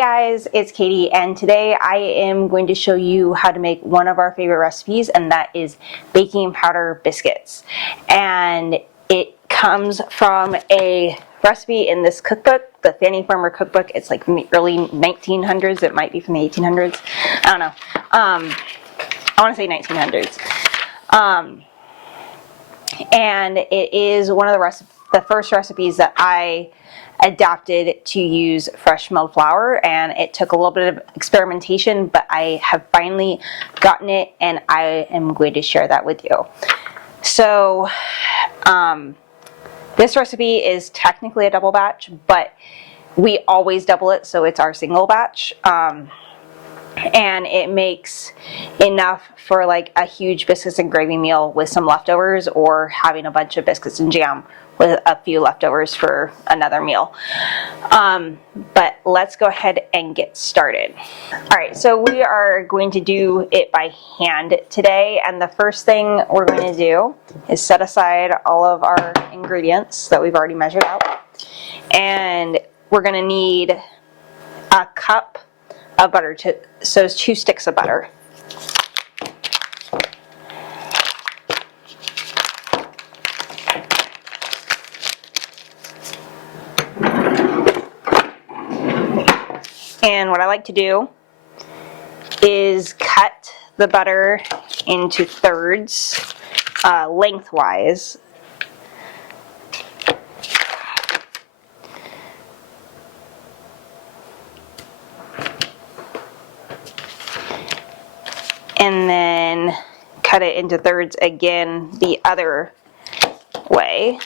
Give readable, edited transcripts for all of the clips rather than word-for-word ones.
guys, it's Katie, and today I am going to show you how to make one of our favorite recipes, and that is baking powder biscuits. And it comes from a recipe in this cookbook, the Fannie cookbook. It's like from the early 1900s. It might be from the 1800s. I don't know. I want to say 1900s. And it is one of the first recipes that I adapted to use fresh milled flour, and it took a little bit of experimentation, but I have finally gotten it, and I am going to share that with you. So this recipe is technically a double batch, but we always double it, so it's our single batch. And it makes enough for like a huge biscuits and gravy meal with some leftovers, or having a bunch of biscuits and jam with a few leftovers for another meal. But let's go ahead and get started. All right, so we are going to do it by hand today, and the first thing we're going to do is set aside all of our ingredients that we've already measured out, and we're going to need a cup of butter, so it's 2 sticks of butter. And what I like to do is cut the butter into thirds, lengthwise. And then cut it into thirds again the other way.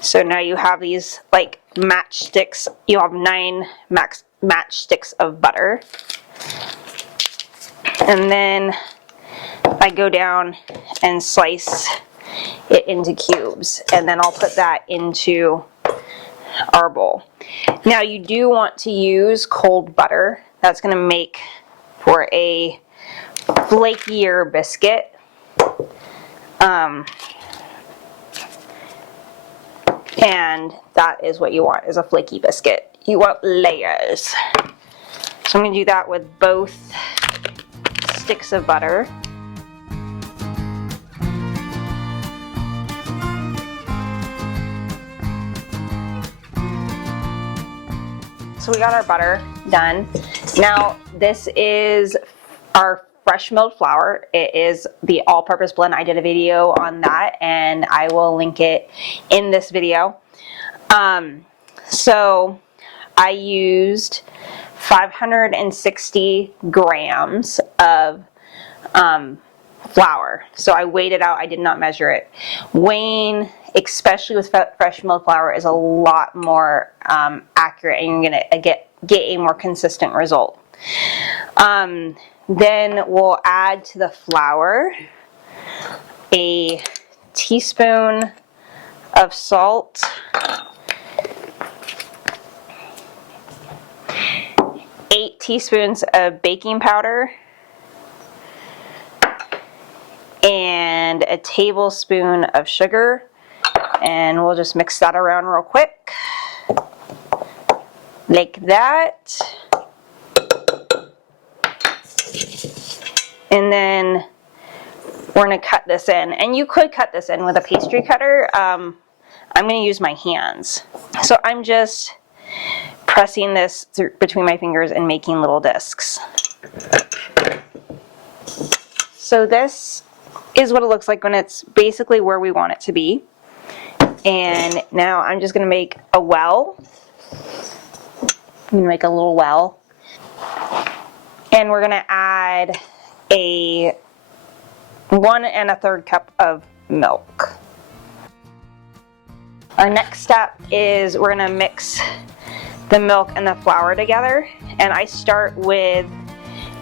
So now you have these like matchsticks. You have 9 matchsticks of butter. And then I go down and slice it into cubes, and then I'll put that into our bowl. Now you do want to use cold butter. That's going to make for a flakier biscuit. And that is what you want, is a flaky biscuit. You want layers. So I'm going to do that with both sticks of butter. So we got our butter done. Now this is our fresh milled flour. It is the all-purpose blend. I did a video on that, and I will link it in this video. So I used 560 grams of flour. So I weighed it out. I did not measure it. Weighing, especially with fresh milled flour, is a lot more accurate, and you're gonna get a more consistent result. Then we'll add to the flour a teaspoon of salt, eight teaspoons of baking powder, and a tablespoon of sugar, and we'll just mix that around real quick like that. And then we're going to cut this in, and you could cut this in with a pastry cutter. I'm going to use my hands. So I'm just pressing this through between my fingers and making little discs. So this is what it looks like when it's basically where we want it to be. And now I'm just going to make a well. I'm going to make a little well. And we're going to add a 1 1/3 cup of milk. Our next step is we're going to mix the milk and the flour together, and I start with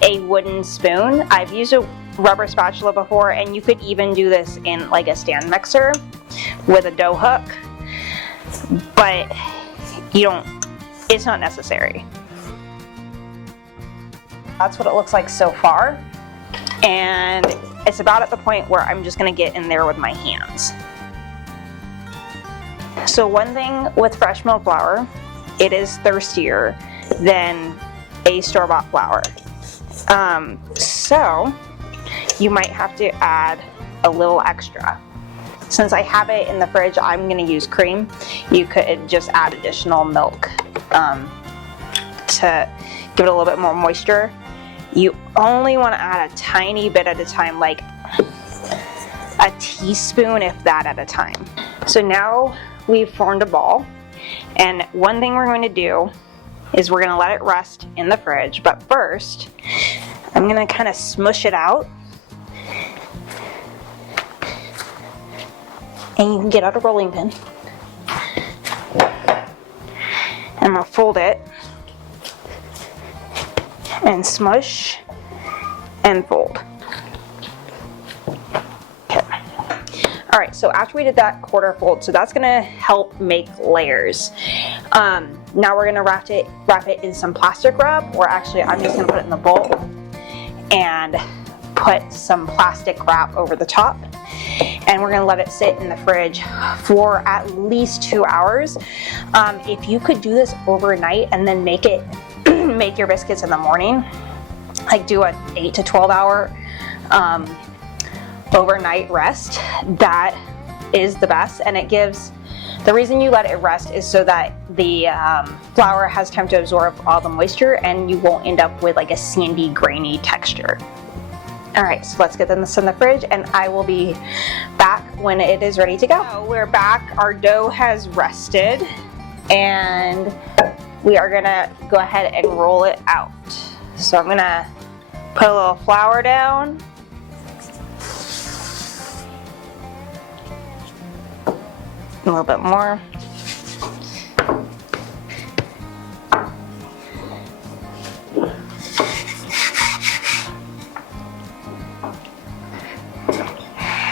a wooden spoon. I've used a rubber spatula before, and you could even do this in like a stand mixer with a dough hook, but it's not necessary. That's what it looks like so far, and it's about at the point where I'm just going to get in there with my hands. So one thing with fresh milled flour it is thirstier than a store-bought flour. So you might have to add a little extra. Since I have it in the fridge, I'm going to use cream. You could just add additional milk to give it a little bit more moisture. You only want to add a tiny bit at a time, like a teaspoon, if that, at a time. So now we've formed a ball, and one thing we're going to do is we're going to let it rest in the fridge, but first I'm going to kind of smush it out. And you can get out a rolling pin. And I'm going to fold it and smush and fold. Okay. All right, so after we did that quarter fold, so that's gonna help make layers. Now we're gonna wrap it in some plastic wrap, or actually I'm just gonna put it in the bowl and put some plastic wrap over the top. And we're gonna let it sit in the fridge for at least 2 hours. If you could do this overnight and then make your biscuits in the morning, like do an 8 to 12 hour overnight rest, that is the best. And it gives, the reason you let it rest is so that the flour has time to absorb all the moisture and you won't end up with like a sandy, grainy texture. All right, so let's get this in the fridge and I will be back when it is ready to go. So we're back, our dough has rested, and we are gonna go ahead and roll it out. So I'm gonna put a little flour down. A little bit more.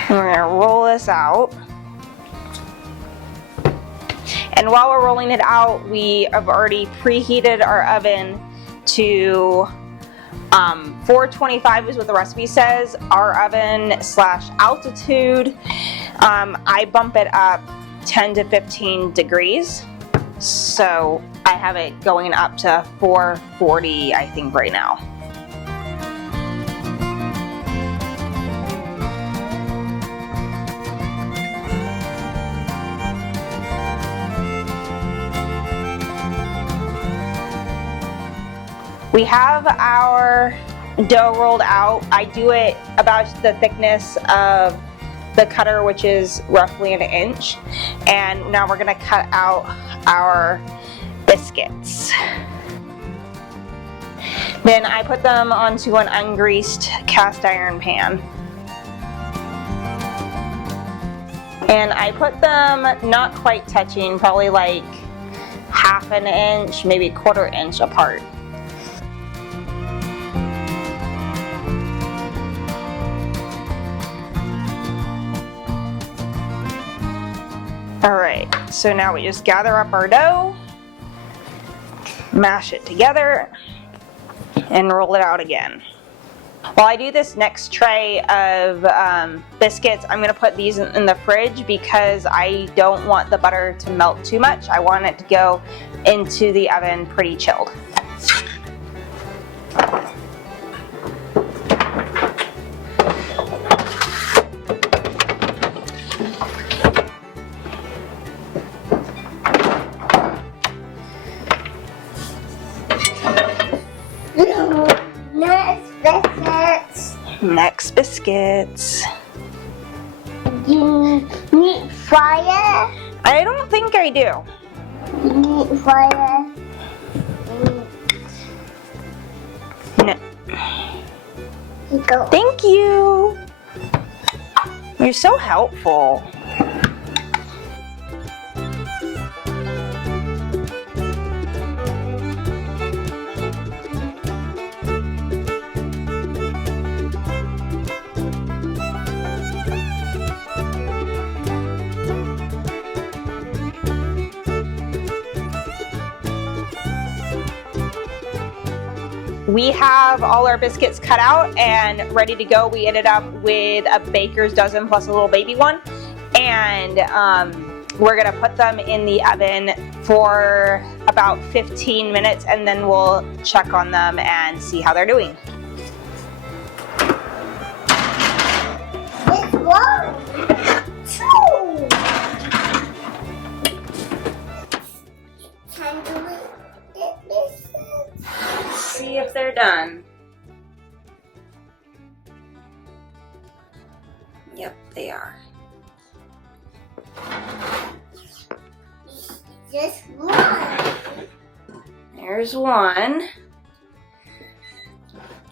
And we're gonna roll this out. And while we're rolling it out, we have already preheated our oven to 425 is what the recipe says. Our oven / altitude, I bump it up 10 to 15 degrees. So I have it going up to 440, I think, right now. We have our dough rolled out. I do it about the thickness of the cutter, which is roughly 1 inch. And now we're gonna cut out our biscuits. Then I put them onto an ungreased cast iron pan. And I put them not quite touching, probably like 1/2 inch, maybe 1/4 inch apart. All right, so now we just gather up our dough, mash it together, and roll it out again. While I do this next tray of biscuits, I'm gonna put these in the fridge because I don't want the butter to melt too much. I want it to go into the oven pretty chilled. Next biscuits. You need fire? I don't think I do. You need fire? No. Here you go. Thank you. You're so helpful. We have all our biscuits cut out and ready to go. We ended up with a baker's dozen plus a little baby one. And we're gonna put them in the oven for about 15 minutes and then we'll check on them and see how they're doing. It's 1, 2. Time to eat biscuits. See if they're done. Yep, they are. Just 1, There's one.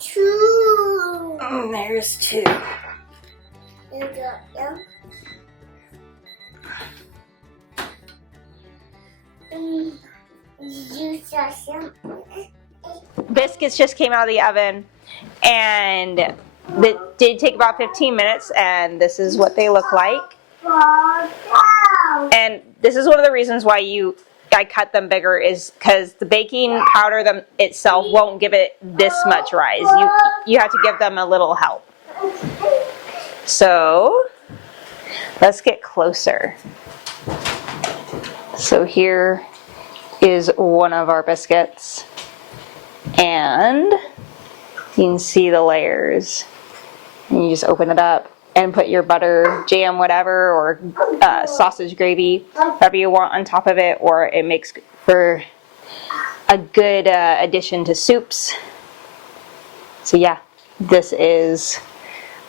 2. And there's two. You got them. You saw some. Biscuits just came out of the oven and it did take about 15 minutes and this is what they look like. And this is one of the reasons why I cut them bigger is because the baking powder them itself won't give it this much rise. You have to give them a little help. So let's get closer. So here is one of our biscuits and you can see the layers. And you just open it up and put your butter, jam, whatever, or sausage gravy, whatever you want on top of it, or it makes for a good addition to soups. So yeah, this is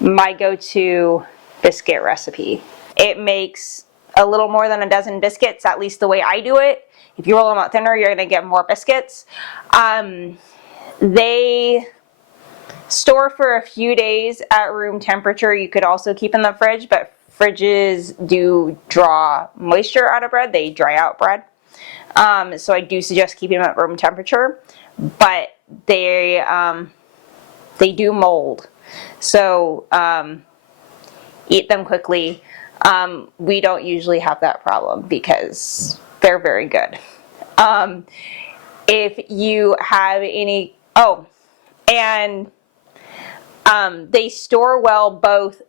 my go-to biscuit recipe. It makes a little more than a dozen biscuits, at least the way I do it. If you roll them out thinner, you're gonna get more biscuits. They store for a few days at room temperature. You could also keep in the fridge, but fridges do draw moisture out of bread. They dry out bread. So I do suggest keeping them at room temperature, but they do mold. So eat them quickly. We don't usually have that problem because they're very good. If you have any, they store well both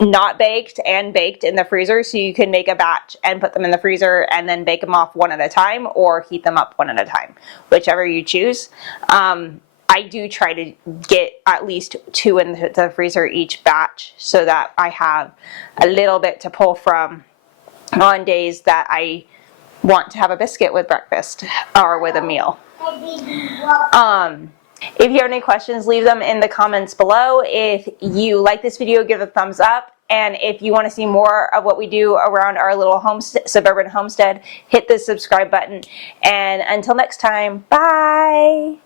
not baked and baked in the freezer, so you can make a batch and put them in the freezer and then bake them off one at a time or heat them up one at a time, whichever you choose. I do try to get at least 2 in the freezer each batch so that I have a little bit to pull from on days that I want to have a biscuit with breakfast or with a meal. If you have any questions, leave them in the comments below. If you like this video, give it a thumbs up. And if you want to see more of what we do around our little suburban homestead, hit the subscribe button. And until next time, bye!